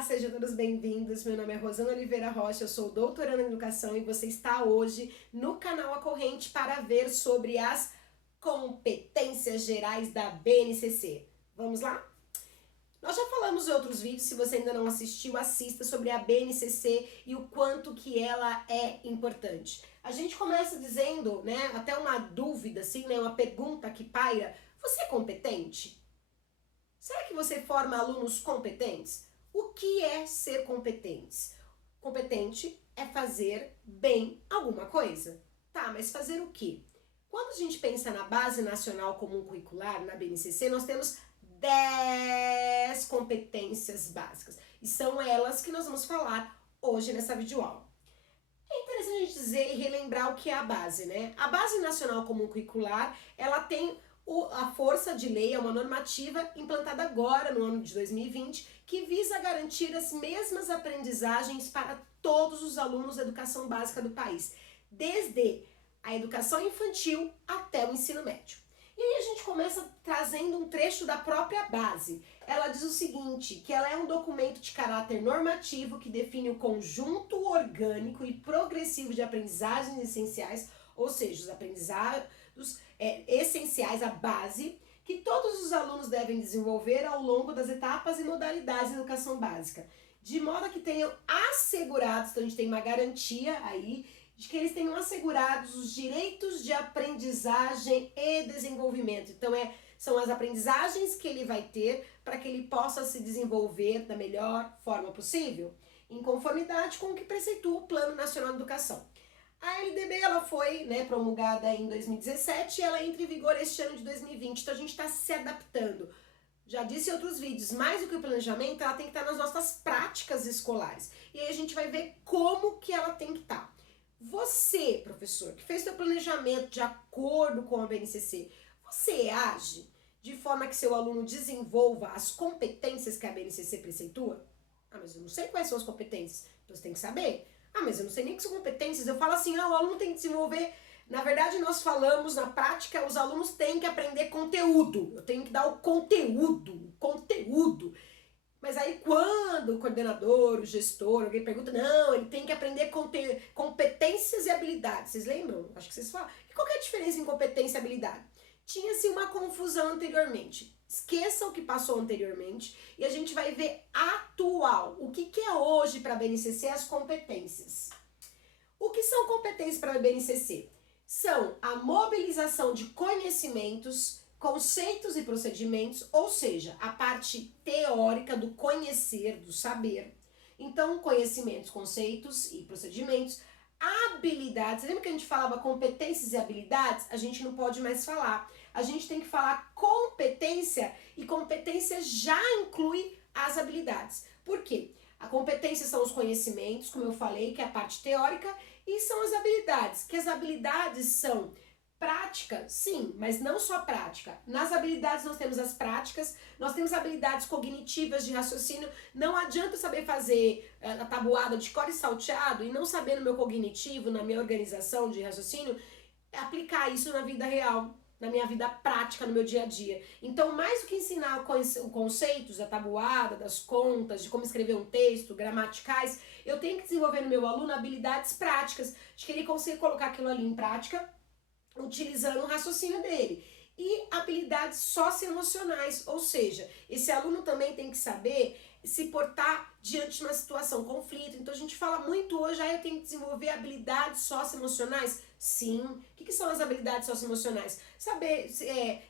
Olá, sejam todos bem-vindos. Meu nome é Rosana Oliveira Rocha, eu sou doutoranda em educação e você está hoje no canal A Corrente para ver sobre as competências gerais da BNCC. Vamos lá? Nós já falamos em outros vídeos, se você ainda não assistiu, assista sobre a BNCC e o quanto que ela é importante. A gente começa dizendo, né, até uma dúvida, assim, né, uma pergunta que paira: você é competente? Será que você forma alunos competentes? O que é ser competente? Competente é fazer bem alguma coisa. Tá, mas fazer o quê? Quando a gente pensa na Base Nacional Comum Curricular, na BNCC, nós temos 10 competências básicas. E são elas que nós vamos falar hoje nessa videoaula. É interessante a gente dizer e relembrar o que é a base, né? A Base Nacional Comum Curricular, ela tem a força de lei, é uma normativa implantada agora, no ano de 2020, que visa garantir as mesmas aprendizagens para todos os alunos da educação básica do país, desde a educação infantil até o ensino médio. E aí a gente começa trazendo um trecho da própria base. Ela diz o seguinte, que ela é um documento de caráter normativo que define o conjunto orgânico e progressivo de aprendizagens essenciais, ou seja, os aprendizados essenciais, a base, que todos os alunos devem desenvolver ao longo das etapas e modalidades da educação básica, de modo que tenham assegurados, então a gente tem uma garantia aí, de que eles tenham assegurados os direitos de aprendizagem e desenvolvimento. Então são as aprendizagens que ele vai ter para que ele possa se desenvolver da melhor forma possível, em conformidade com o que preceitua o Plano Nacional de Educação. A LDB ela foi, né, promulgada em 2017 e ela entra em vigor este ano de 2020, então a gente está se adaptando. Já disse em outros vídeos, mais do que o planejamento, ela tem que estar nas nossas práticas escolares. E aí a gente vai ver como que ela tem que estar. Você, professor, que fez seu planejamento de acordo com a BNCC, você age de forma que seu aluno desenvolva as competências que a BNCC preceitua? Ah, mas eu não sei quais são as competências, então você tem que saber. Ah, mas eu não sei nem que são competências. Eu falo assim, o aluno tem que desenvolver. Na verdade, nós falamos na prática, os alunos têm que aprender conteúdo. Eu tenho que dar o conteúdo. Mas aí quando o coordenador, o gestor, alguém pergunta, não, ele tem que aprender competências e habilidades. Vocês lembram? Acho que vocês falam. E qual que é a diferença em competência e habilidade? Tinha-se uma confusão anteriormente. Esqueça o que passou anteriormente e a gente vai ver atual. O que é hoje para a BNCC as competências? O que são competências para a BNCC? São a mobilização de conhecimentos, conceitos e procedimentos, ou seja, a parte teórica do conhecer, do saber. Então, conhecimentos, conceitos e procedimentos. Habilidades, lembra que a gente falava competências e habilidades? A gente não pode mais falar. A gente tem que falar competência e competência já inclui as habilidades. Por quê? A competência são os conhecimentos, como eu falei, que é a parte teórica, e são as habilidades, que as habilidades são prática, sim, mas não só prática. Nas habilidades nós temos as práticas, nós temos habilidades cognitivas de raciocínio. Não adianta saber fazer a tabuada de cor e salteado e não saber no meu cognitivo, na minha organização de raciocínio, aplicar isso na vida real, na minha vida prática, no meu dia a dia. Então, mais do que ensinar conceitos da tabuada, das contas, de como escrever um texto, gramaticais, eu tenho que desenvolver no meu aluno habilidades práticas, de que ele consiga colocar aquilo ali em prática, utilizando o raciocínio dele. E habilidades socioemocionais, ou seja, esse aluno também tem que saber se portar diante de uma situação, conflito. Então a gente fala muito hoje, eu tenho que desenvolver habilidades socioemocionais. Sim. O que são as habilidades socioemocionais? Saber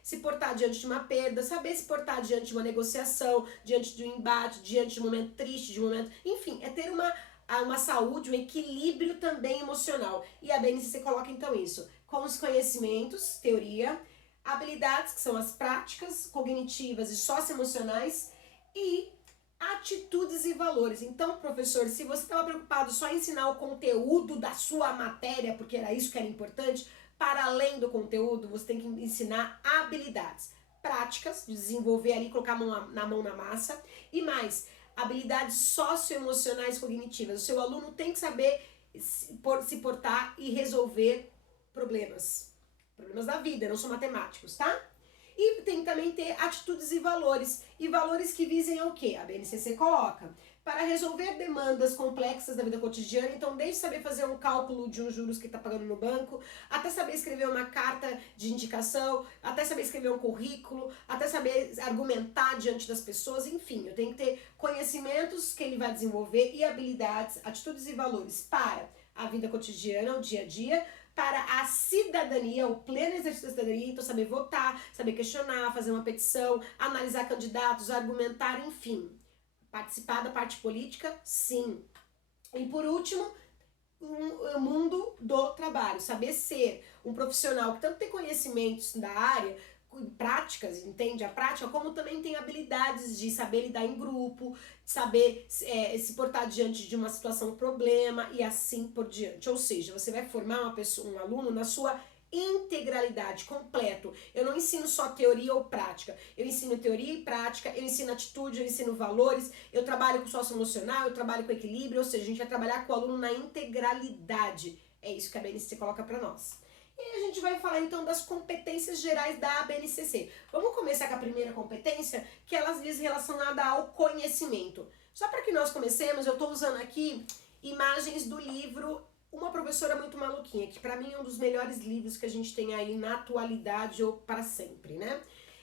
se portar diante de uma perda, saber se portar diante de uma negociação, diante de um embate, diante de um momento triste, de um momento... Enfim, é ter uma saúde, um equilíbrio também emocional. E a BNCC coloca então isso, com os conhecimentos, teoria, habilidades, que são as práticas cognitivas e socioemocionais, e atitudes e valores. Então, professor, se você estava preocupado só em ensinar o conteúdo da sua matéria, porque era isso que era importante, para além do conteúdo, você tem que ensinar habilidades práticas, de desenvolver ali, colocar a mão na massa, e mais, habilidades socioemocionais cognitivas. O seu aluno tem que saber se portar e resolver problemas da vida, não são matemáticos, tá? E tem que também ter atitudes e valores que visem ao quê? A BNCC coloca para resolver demandas complexas da vida cotidiana, então desde saber fazer um cálculo de uns juros que está pagando no banco, até saber escrever uma carta de indicação, até saber escrever um currículo, até saber argumentar diante das pessoas, enfim, eu tenho que ter conhecimentos que ele vai desenvolver e habilidades, atitudes e valores para a vida cotidiana, o dia a dia, para a cidadania, o pleno exercício da cidadania, então saber votar, saber questionar, fazer uma petição, analisar candidatos, argumentar, enfim. Participar da parte política, sim. E por último, o mundo do trabalho, saber ser um profissional que tanto tem conhecimentos da área, práticas, entende? A prática, como também tem habilidades de saber lidar em grupo, saber se portar diante de uma situação problema e assim por diante. Ou seja, você vai formar uma pessoa, um aluno na sua integralidade, completo. Eu não ensino só teoria ou prática. Eu ensino teoria e prática, eu ensino atitude, eu ensino valores, eu trabalho com socioemocional, eu trabalho com equilíbrio, ou seja, a gente vai trabalhar com o aluno na integralidade. É isso que a BNCC coloca para nós. E a gente vai falar então das competências gerais da BNCC. Vamos começar com a primeira competência, que elas diz relacionada ao conhecimento. Só para que nós comecemos, eu estou usando aqui imagens do livro Uma Professora Muito Maluquinha, que para mim é um dos melhores livros que a gente tem aí na atualidade ou para sempre, né?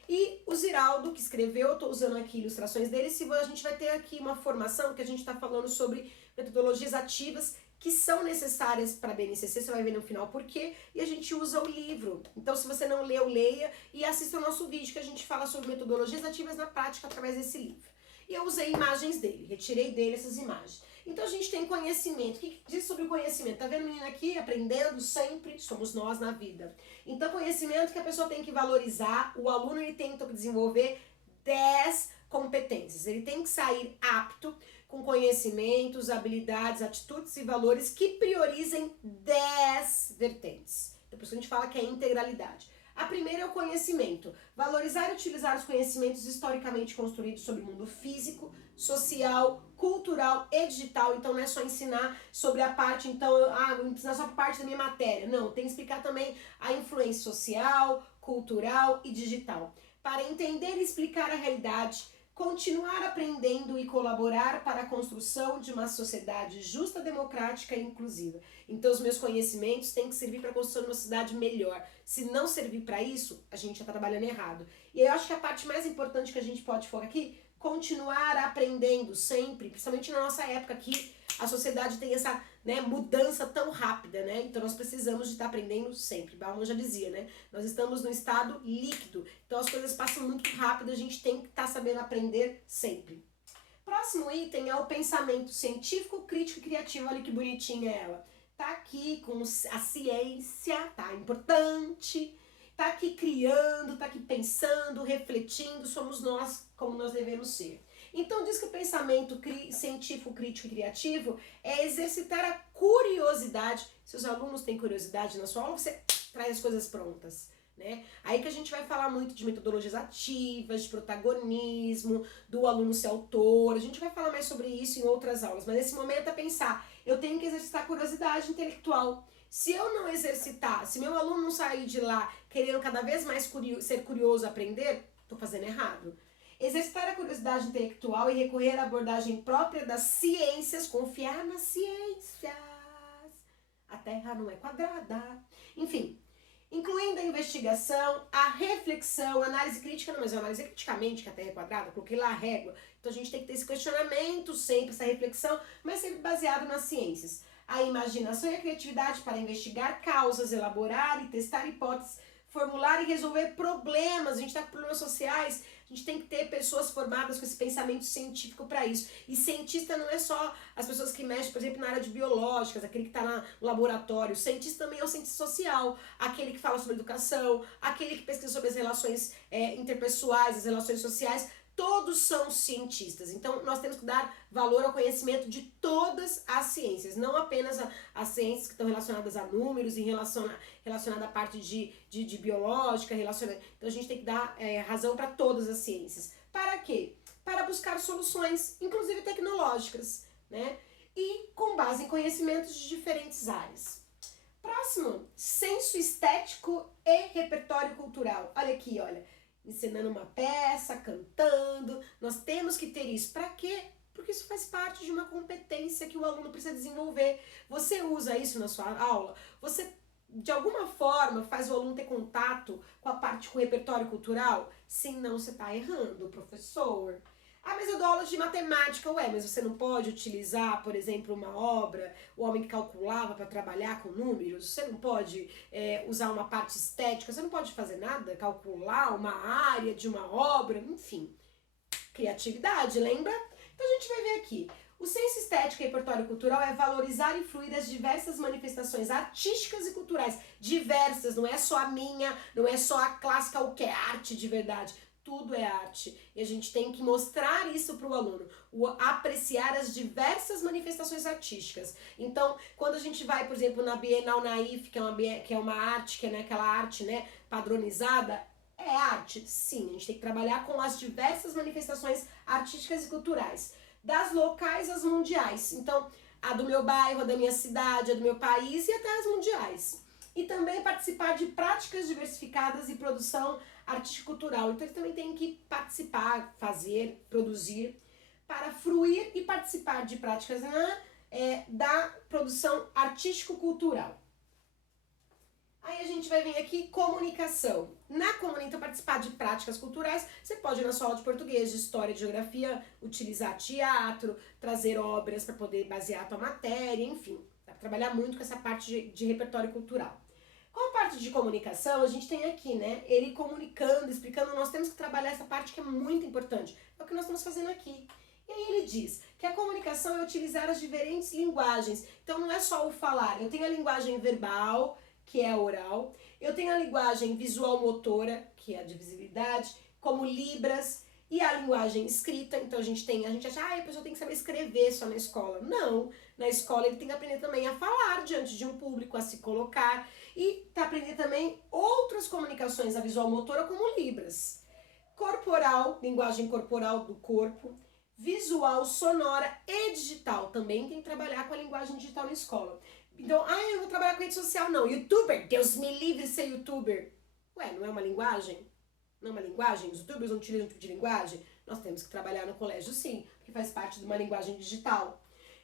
E o Ziraldo, que escreveu, eu estou usando aqui ilustrações dele, a gente vai ter aqui uma formação que a gente está falando sobre metodologias ativas que são necessárias para a BNCC, você vai ver no final por quê, e a gente usa o livro. Então, se você não leu, leia e assista o nosso vídeo que a gente fala sobre metodologias ativas na prática através desse livro. E eu usei imagens dele, retirei dele essas imagens. Então, a gente tem conhecimento. O que diz sobre o conhecimento? Tá vendo, menina, aqui? Aprendendo sempre, somos nós na vida. Então, conhecimento que a pessoa tem que valorizar, o aluno ele tem que desenvolver 10 competências. Ele tem que sair apto, com conhecimentos, habilidades, atitudes e valores que priorizem 10 vertentes. Depois a gente fala que é integralidade. A primeira é o conhecimento. Valorizar e utilizar os conhecimentos historicamente construídos sobre o mundo físico, social, cultural e digital. Então não é só ensinar sobre a parte, vou ensinar só a parte da minha matéria. Não, tem que explicar também a influência social, cultural e digital. Para entender e explicar a realidade, continuar aprendendo e colaborar para a construção de uma sociedade justa, democrática e inclusiva. Então, os meus conhecimentos têm que servir para a construção de uma sociedade melhor. Se não servir para isso, a gente está trabalhando errado. E eu acho que a parte mais importante que a gente pode focar aqui, continuar aprendendo sempre, principalmente na nossa época aqui, a sociedade tem essa mudança tão rápida, né? Então nós precisamos de estar aprendendo sempre. Bauman já dizia, né? Nós estamos no estado líquido, então as coisas passam muito rápido, a gente tem que estar sabendo aprender sempre. Próximo item é o pensamento científico, crítico e criativo. Olha que bonitinha ela. Tá aqui com a ciência, tá importante, tá aqui criando, tá aqui pensando, refletindo, somos nós como nós devemos ser. Então diz que o pensamento científico, crítico e criativo é exercitar a curiosidade. Se os alunos têm curiosidade na sua aula, você traz as coisas prontas, né? Aí que a gente vai falar muito de metodologias ativas, de protagonismo, do aluno ser autor. A gente vai falar mais sobre isso em outras aulas, mas nesse momento é pensar, eu tenho que exercitar a curiosidade intelectual. Se eu não exercitar, se meu aluno não sair de lá querendo cada vez mais ser curioso, aprender, estou fazendo errado. Exercitar a curiosidade intelectual e recorrer à abordagem própria das ciências, confiar nas ciências. A Terra não é quadrada. Enfim, incluindo a investigação, a reflexão, a análise crítica, não, mas eu analisei criticamente que a Terra é quadrada, coloquei lá a régua. Então a gente tem que ter esse questionamento sempre, essa reflexão, mas sempre baseado nas ciências. A imaginação e a criatividade para investigar causas, elaborar e testar hipóteses, formular e resolver problemas. A gente está com problemas sociais, a gente tem que ter pessoas formadas com esse pensamento científico para isso. E cientista não é só as pessoas que mexem, por exemplo, na área de biológicas, aquele que está no laboratório. O cientista também é o cientista social, aquele que fala sobre educação, aquele que pesquisa sobre as relações interpessoais, as relações sociais. Todos são cientistas, então nós temos que dar valor ao conhecimento de todas as ciências, não apenas as ciências que estão relacionadas a números e relacionada à parte de biológica, então a gente tem que dar razão para todas as ciências. Para quê? Para buscar soluções, inclusive tecnológicas, né? E com base em conhecimentos de diferentes áreas. Próximo, senso estético e repertório cultural. Olha aqui, olha. encenando uma peça, cantando. Nós temos que ter isso. Para quê? Porque isso faz parte de uma competência que o aluno precisa desenvolver. Você usa isso na sua aula? Você, de alguma forma, faz o aluno ter contato com a parte com o repertório cultural? Se não, você está errando, professor. Ah, mas eu dou aula de matemática. Ué, mas você não pode utilizar, por exemplo, uma obra, o homem que calculava para trabalhar com números? Você não pode usar uma parte estética? Você não pode fazer nada? Calcular uma área de uma obra? Enfim, criatividade, lembra? Então a gente vai ver aqui. O senso estético e repertório cultural é valorizar e fruir as diversas manifestações artísticas e culturais. Diversas, não é só a minha, não é só a clássica, o que é arte de verdade. Tudo é arte. E a gente tem que mostrar isso para o aluno. Apreciar as diversas manifestações artísticas. Então, quando a gente vai, por exemplo, na Bienal Naif, que é uma arte, que é aquela arte, né, padronizada, é arte? Sim, a gente tem que trabalhar com as diversas manifestações artísticas e culturais. Das locais às mundiais. Então, a do meu bairro, a da minha cidade, a do meu país e até as mundiais. E também participar de práticas diversificadas e produção artístico-cultural. Então, ele também tem que participar, fazer, produzir, para fruir e participar de práticas da produção artístico-cultural. Aí a gente vai vir aqui, comunicação. Então, participar de práticas culturais, você pode, na sua aula de português, de história, de geografia, utilizar teatro, trazer obras para poder basear a tua matéria, enfim. Dá para trabalhar muito com essa parte de repertório cultural. Com a parte de comunicação, a gente tem aqui, né, ele comunicando, explicando, nós temos que trabalhar essa parte que é muito importante. É o que nós estamos fazendo aqui. E aí ele diz que a comunicação é utilizar as diferentes linguagens. Então, não é só o falar. Eu tenho a linguagem verbal, que é a oral. Eu tenho a linguagem visual motora, que é a de visibilidade, como libras, e a linguagem escrita. Então a gente acha, a pessoa tem que saber escrever só na escola. Não, na escola ele tem que aprender também a falar diante de um público, a se colocar, e aprender também outras comunicações, a visual motora como libras. Corporal, linguagem corporal do corpo, visual, sonora e digital. Também tem que trabalhar com a linguagem digital na escola. Então, eu vou trabalhar com rede social, não. Youtuber, Deus me livre de ser youtuber. Ué, não é uma linguagem? Não é uma linguagem? Os youtubers não utilizam um tipo de linguagem? Nós temos que trabalhar no colégio, sim, porque faz parte de uma linguagem digital.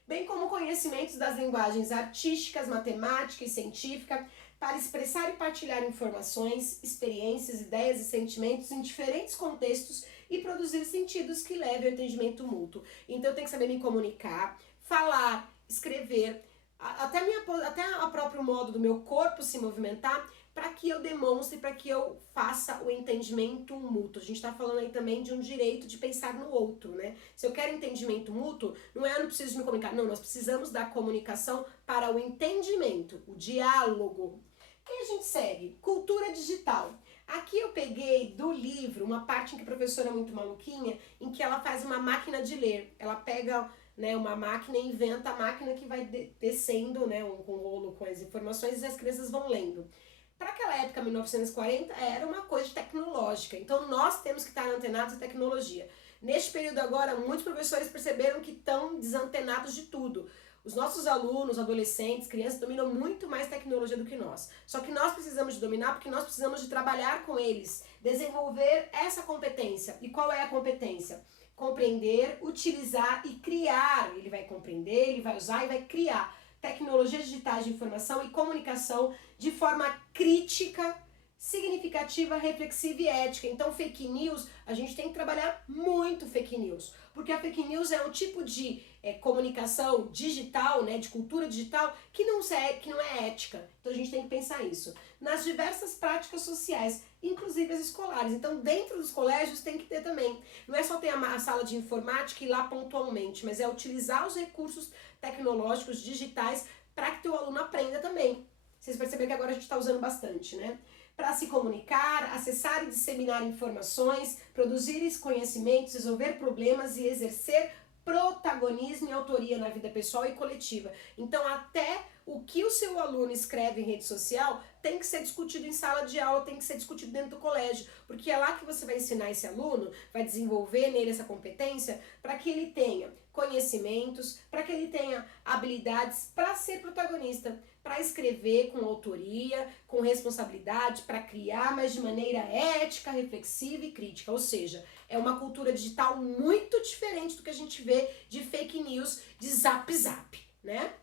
Bem como conhecimentos das linguagens artísticas, matemática e científica, para expressar e partilhar informações, experiências, ideias e sentimentos em diferentes contextos e produzir sentidos que levem ao entendimento mútuo. Então eu tenho que saber me comunicar, falar, escrever, até o próprio modo do meu corpo se movimentar, para que eu demonstre, para que eu faça o entendimento mútuo. A gente está falando aí também de um direito de pensar no outro, né? Se eu quero entendimento mútuo, não é eu não preciso me comunicar, não, nós precisamos da comunicação para o entendimento, o diálogo. E a gente segue, cultura digital. Aqui eu peguei do livro uma parte em que a professora é muito maluquinha, em que ela faz uma máquina de ler. Ela pega, né, uma máquina e inventa a máquina que vai descendo, né, um rolo com as informações e as crianças vão lendo. Para aquela época, 1940, era uma coisa tecnológica. Então nós temos que estar antenados à tecnologia. Neste período agora, muitos professores perceberam que estão desantenados de tudo. Os nossos alunos, adolescentes, crianças dominam muito mais tecnologia do que nós. Só que nós precisamos de dominar porque nós precisamos de trabalhar com eles, desenvolver essa competência. E qual é a competência? Compreender, utilizar e criar. Ele vai compreender, ele vai usar e vai criar tecnologias digitais de informação e comunicação de forma crítica, significativa, reflexiva e ética. Então, fake news, a gente tem que trabalhar muito fake news, porque a fake news é um tipo de comunicação digital, né, de cultura digital, que não é ética. Então, a gente tem que pensar isso. Nas diversas práticas sociais, inclusive as escolares. Então, dentro dos colégios tem que ter também. Não é só ter a sala de informática e ir lá pontualmente, mas é utilizar os recursos tecnológicos digitais para que teu aluno aprenda também. Vocês perceberam que agora a gente está usando bastante, né? Para se comunicar, acessar e disseminar informações, produzir conhecimentos, resolver problemas e exercer protagonismo e autoria na vida pessoal e coletiva. Então, até o que o seu aluno escreve em rede social tem que ser discutido em sala de aula, tem que ser discutido dentro do colégio, porque é lá que você vai ensinar esse aluno, vai desenvolver nele essa competência para que ele tenha conhecimentos, para que ele tenha habilidades para ser protagonista, para escrever com autoria, com responsabilidade, para criar, mas de maneira ética, reflexiva e crítica. Ou seja, é uma cultura digital muito diferente do que a gente vê de fake news, de zap zap, né?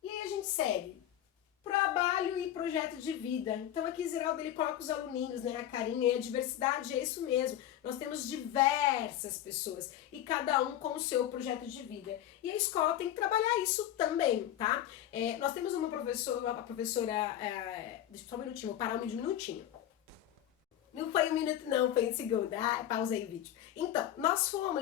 E aí a gente segue. Trabalho e projeto de vida. Então aqui Ziraldo ele coloca os aluninhos, né, a carinha e a diversidade, é isso mesmo. Nós temos diversas pessoas e cada um com o seu projeto de vida. E a escola tem que trabalhar isso também, tá? Nós temos uma professora, deixa eu só um minutinho, vou parar um minutinho. Não foi um minuto não, foi um segundo. Pausei o vídeo. Então,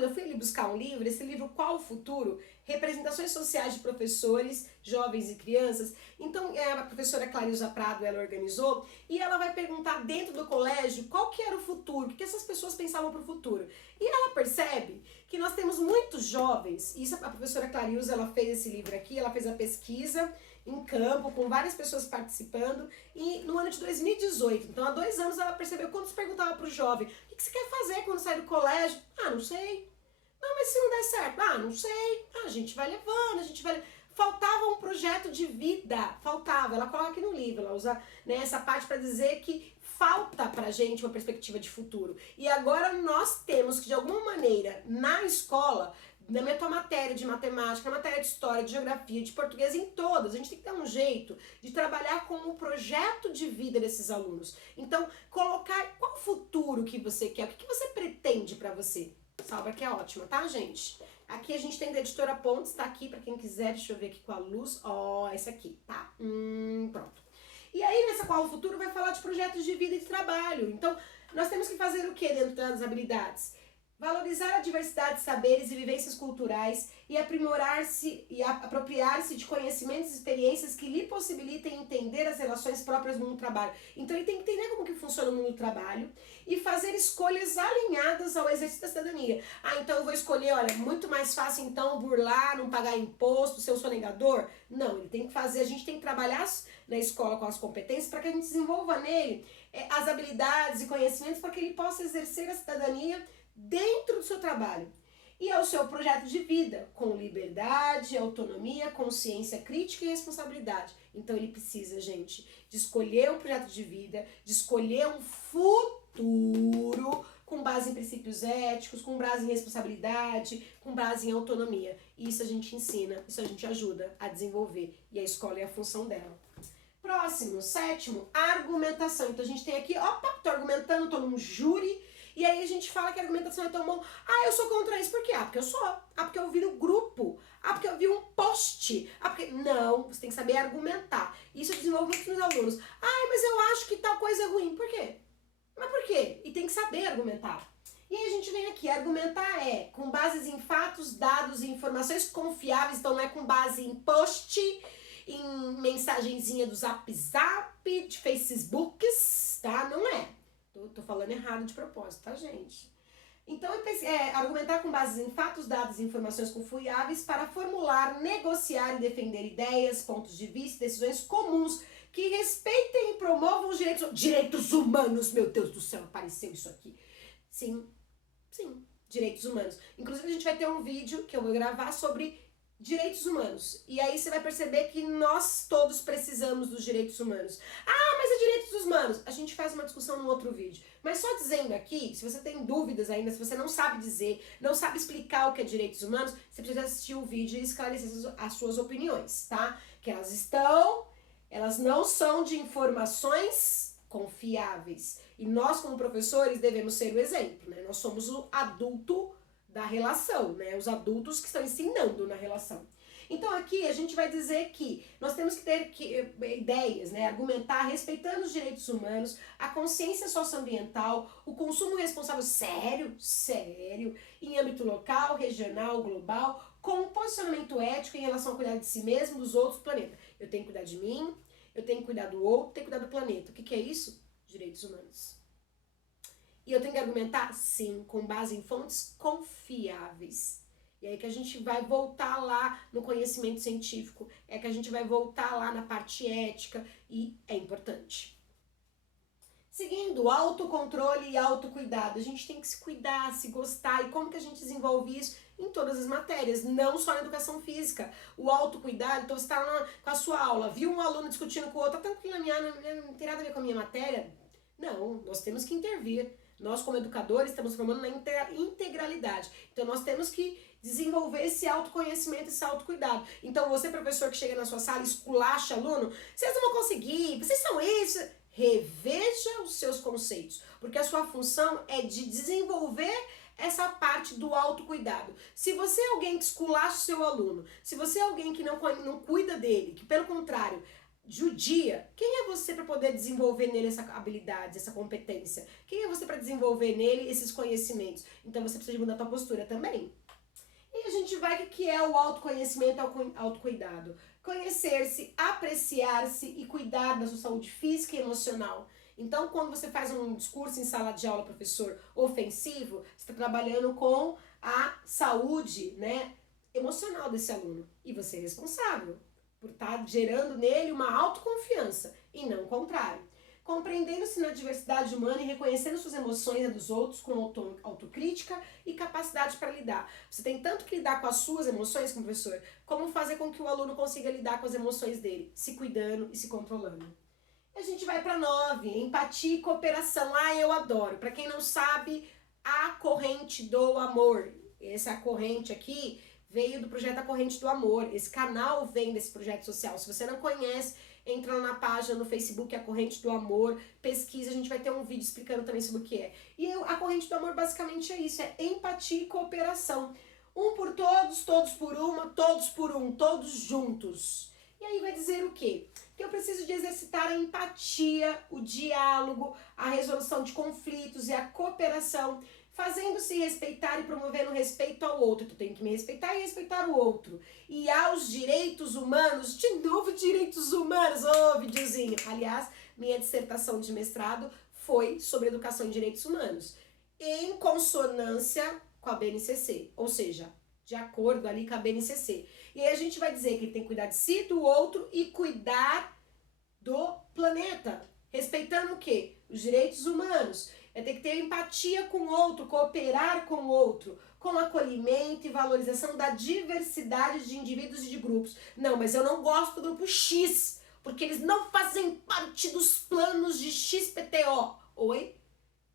eu fui ali buscar um livro, esse livro Qual o Futuro? Representações Sociais de Professores, Jovens e Crianças. Então, a professora Clarilza Prado, ela organizou, e ela vai perguntar dentro do colégio qual que era o futuro, o que essas pessoas pensavam para o futuro. E ela percebe que nós temos muitos jovens, isso a professora Clarilza, ela fez esse livro aqui, ela fez a pesquisa em campo, com várias pessoas participando, e no ano de 2018, então há 2 anos, ela percebeu, quando se perguntava para o jovem, o que você quer fazer quando sai do colégio? Não sei. Não, mas se não der certo? Não sei. A gente vai levando, Faltava um projeto de vida, faltava. Ela coloca aqui no livro, ela usa, né, essa parte para dizer que falta pra gente uma perspectiva de futuro. E agora nós temos que, de alguma maneira, na escola, na minha matéria de matemática, na matéria de história, de geografia, de português, em todas, a gente tem que dar um jeito de trabalhar com o projeto de vida desses alunos. Então, colocar qual o futuro que você quer, o que você pretende pra você. Essa obra aqui é ótima, tá, gente? Aqui a gente tem da Editora Pontes, tá aqui pra quem quiser, deixa eu ver aqui com a luz. Esse aqui, tá? Pronto. E aí, nessa Qual o Futuro, vai falar de projetos de vida e de trabalho. Então, nós temos que fazer o que dentro das habilidades? Valorizar a diversidade de saberes e vivências culturais e aprimorar-se e apropriar-se de conhecimentos e experiências que lhe possibilitem entender as relações próprias no mundo do trabalho. Então ele tem que entender como que funciona o mundo do trabalho e fazer escolhas alinhadas ao exercício da cidadania. Então eu vou escolher, olha, muito mais fácil então burlar, não pagar imposto, ser um sonegador? Não, ele tem que fazer, a gente tem que trabalhar na escola com as competências para que a gente desenvolva nele as habilidades e conhecimentos para que ele possa exercer a cidadania dentro do seu trabalho. E é o seu projeto de vida, com liberdade, autonomia, consciência crítica e responsabilidade. Então ele precisa, gente, de escolher um projeto de vida, de escolher um futuro com base em princípios éticos, com base em responsabilidade, com base em autonomia. E isso a gente ensina, isso a gente ajuda a desenvolver. E a escola é a função dela. Próximo, 7º, argumentação. Então a gente tem aqui, tô argumentando, tô num júri. E aí a gente fala que a argumentação é tão bom. Eu sou contra isso. Por quê? Porque eu sou. Porque eu vi no grupo. Porque eu vi um post. Porque... Não, você tem que saber argumentar. Isso eu desenvolvo muito nos alunos. Mas eu acho que tal coisa é ruim. Por quê? Mas por quê? E tem que saber argumentar. E aí a gente vem aqui, argumentar com bases em fatos, dados e informações confiáveis. Então não é com base em post, em mensagenzinha do Zap Zap, de Facebooks, tá? Não é. Tô falando errado de propósito, tá, gente? Então, argumentar com base em fatos, dados e informações confiáveis para formular, negociar e defender ideias, pontos de vista e decisões comuns que respeitem e promovam os direitos humanos. Meu Deus do céu, apareceu isso aqui. Sim, direitos humanos. Inclusive, a gente vai ter um vídeo que eu vou gravar sobre direitos humanos. E aí você vai perceber que nós todos precisamos dos direitos humanos. Mas é direitos humanos. A gente faz uma discussão no outro vídeo. Mas só dizendo aqui, se você tem dúvidas ainda, se você não sabe dizer, não sabe explicar o que é direitos humanos, você precisa assistir o vídeo e esclarecer as suas opiniões, tá? Que elas não são de informações confiáveis. E nós, como professores, devemos ser o exemplo, né? Nós somos o adulto da relação, né? Os adultos que estão ensinando na relação. Então aqui a gente vai dizer que nós temos que ter ideias, né? Argumentar respeitando os direitos humanos, a consciência socioambiental, o consumo responsável sério, em âmbito local, regional, global, com um posicionamento ético em relação ao cuidar de si mesmo, dos outros, do planeta. Eu tenho que cuidar de mim, eu tenho que cuidar do outro, tenho que cuidar do planeta. O que é isso? Direitos humanos. E eu tenho que argumentar? Sim, com base em fontes confiáveis. E aí que a gente vai voltar lá no conhecimento científico, é que a gente vai voltar lá na parte ética e é importante. Seguindo, autocontrole e autocuidado. A gente tem que se cuidar, se gostar. E como que a gente desenvolve isso? em todas as matérias, não só na educação física. O autocuidado, então você está com a sua aula, viu um aluno discutindo com o outro, tá tranquilo, não tem nada a ver com a minha matéria? Não, nós temos que intervir. Nós, como educadores, estamos formando na integralidade. Então, nós temos que desenvolver esse autoconhecimento, esse autocuidado. Então, você, professor, que chega na sua sala e esculacha aluno, vocês não vão conseguir, vocês são isso. Reveja os seus conceitos, porque a sua função é de desenvolver essa parte do autocuidado. Se você é alguém que esculacha o seu aluno, se você é alguém que não cuida dele, que pelo contrário, judia, quem é você para poder desenvolver nele essa habilidade, essa competência? Quem é você para desenvolver nele esses conhecimentos? Então você precisa mudar a tua postura também. E a gente vai, o que é o autoconhecimento, autocuidado? Conhecer-se, apreciar-se e cuidar da sua saúde física e emocional. Então, quando você faz um discurso em sala de aula, professor, ofensivo, você está trabalhando com a saúde, né, emocional desse aluno. E você é responsável por estar gerando nele uma autoconfiança e não o contrário. Compreendendo-se na diversidade humana e reconhecendo suas emoções e dos outros com autocrítica e capacidade para lidar. Você tem tanto que lidar com as suas emoções, como professor, como fazer com que o aluno consiga lidar com as emoções dele, se cuidando e se controlando. A gente vai para 9, empatia e cooperação. Ah, eu adoro. Para quem não sabe, a corrente do amor. Essa corrente aqui veio do projeto A Corrente do Amor. Esse canal vem desse projeto social. Se você não conhece, entra lá na página no Facebook A Corrente do Amor, pesquisa, a gente vai ter um vídeo explicando também sobre o que é. E a Corrente do Amor basicamente é isso, é empatia e cooperação. Um por todos, todos por uma, todos por um, todos juntos. E aí vai dizer o quê? Que eu preciso de exercitar a empatia, o diálogo, a resolução de conflitos e a cooperação, fazendo-se respeitar e promovendo o respeito ao outro. Então, eu tenho que me respeitar e respeitar o outro. E aos direitos humanos, de novo direitos humanos, videozinho. Aliás, minha dissertação de mestrado foi sobre educação em direitos humanos, em consonância com a BNCC, ou seja, de acordo ali com a BNCC. E aí a gente vai dizer que ele tem que cuidar de si, do outro e cuidar do planeta. Respeitando o quê? Os direitos humanos. É ter que ter empatia com o outro, cooperar com o outro, com acolhimento e valorização da diversidade de indivíduos e de grupos. Não, mas eu não gosto do grupo X, porque eles não fazem parte dos planos de XPTO. Oi?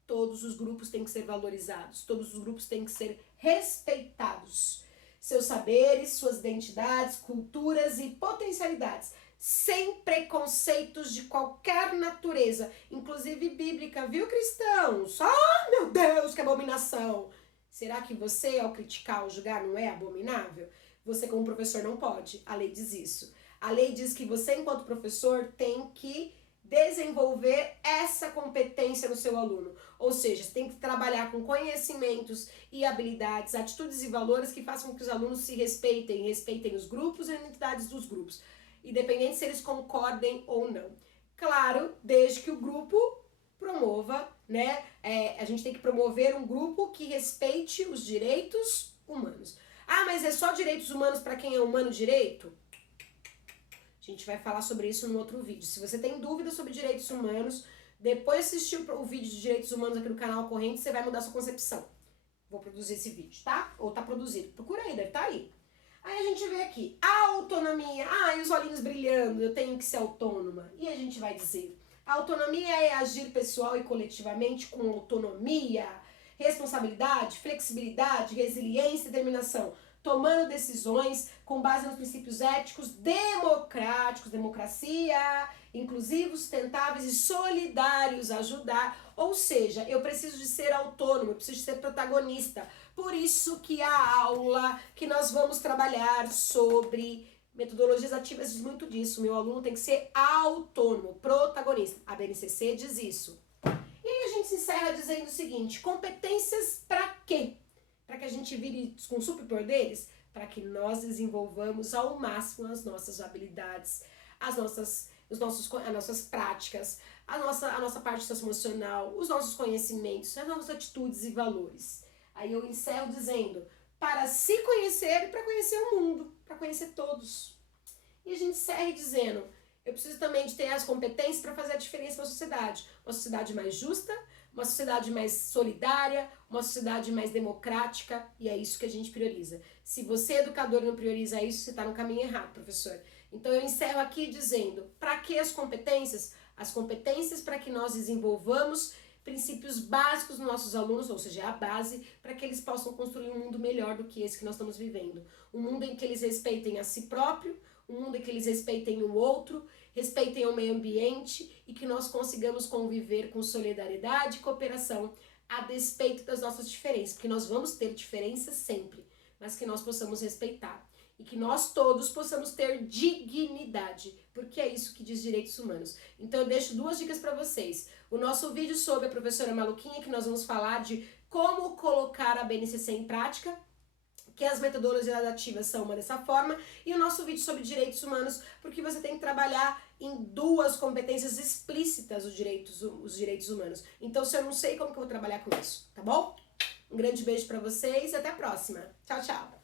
Todos os grupos têm que ser valorizados, todos os grupos têm que ser respeitados. Seus saberes, suas identidades, culturas e potencialidades, sem preconceitos de qualquer natureza, inclusive bíblica, viu, cristãos? Ah, meu Deus, que abominação! Será que você, ao criticar ou julgar, não é abominável? Você, como professor, não pode. A lei diz isso. A lei diz que você, enquanto professor, tem que desenvolver essa competência no seu aluno. Ou seja, você tem que trabalhar com conhecimentos e habilidades, atitudes e valores que façam com que os alunos se respeitem, respeitem os grupos e as identidades dos grupos, independente se eles concordem ou não. Claro, desde que o grupo promova, né? A gente tem que promover um grupo que respeite os direitos humanos. Ah, mas é só direitos humanos para quem é humano direito? A gente vai falar sobre isso no outro vídeo. Se você tem dúvidas sobre direitos humanos, depois de assistir o vídeo de direitos humanos aqui no canal Corrente, você vai mudar sua concepção. Vou produzir esse vídeo, tá? Ou tá produzido. Procura aí, deve estar aí. Aí a gente vê aqui, autonomia. Ah, e os olhinhos brilhando, eu tenho que ser autônoma. E a gente vai dizer, a autonomia é agir pessoal e coletivamente com autonomia, responsabilidade, flexibilidade, resiliência e determinação, tomando decisões com base nos princípios éticos democráticos, democracia, inclusivos, sustentáveis e solidários, ajudar. Ou seja, eu preciso de ser autônomo, eu preciso de ser protagonista. Por isso que a aula que nós vamos trabalhar sobre metodologias ativas diz muito disso. Meu aluno tem que ser autônomo, protagonista. A BNCC diz isso. E aí a gente se encerra dizendo o seguinte, competências para quê? Para que a gente vire com superpoderes? Para que nós desenvolvamos ao máximo as nossas habilidades, as nossas práticas, a nossa parte socioemocional, os nossos conhecimentos, as nossas atitudes e valores. Aí eu encerro dizendo, para se conhecer e para conhecer o mundo, para conhecer todos. E a gente encerra dizendo, eu preciso também de ter as competências para fazer a diferença na sociedade. Uma sociedade mais justa, uma sociedade mais solidária, uma sociedade mais democrática, e é isso que a gente prioriza. Se você, educador, não prioriza isso, você está no caminho errado, professor. Então eu encerro aqui dizendo, para que as competências? As competências para que nós desenvolvamos princípios básicos dos nossos alunos, ou seja, a base, para que eles possam construir um mundo melhor do que esse que nós estamos vivendo. Um mundo em que eles respeitem a si próprio, um mundo em que eles respeitem o outro, respeitem o meio ambiente e que nós consigamos conviver com solidariedade e cooperação a despeito das nossas diferenças, porque nós vamos ter diferenças sempre, mas que nós possamos respeitar e que nós todos possamos ter dignidade, porque é isso que diz direitos humanos. Então eu deixo 2 dicas para vocês. O nosso vídeo sobre a professora Maluquinha, que nós vamos falar de como colocar a BNCC em prática, que as metodologias adaptativas são uma dessa forma, e o nosso vídeo sobre direitos humanos, porque você tem que trabalhar em 2 competências explícitas os direitos humanos. Então, se eu não sei como que eu vou trabalhar com isso, tá bom? Um grande beijo para vocês e até a próxima. Tchau, tchau!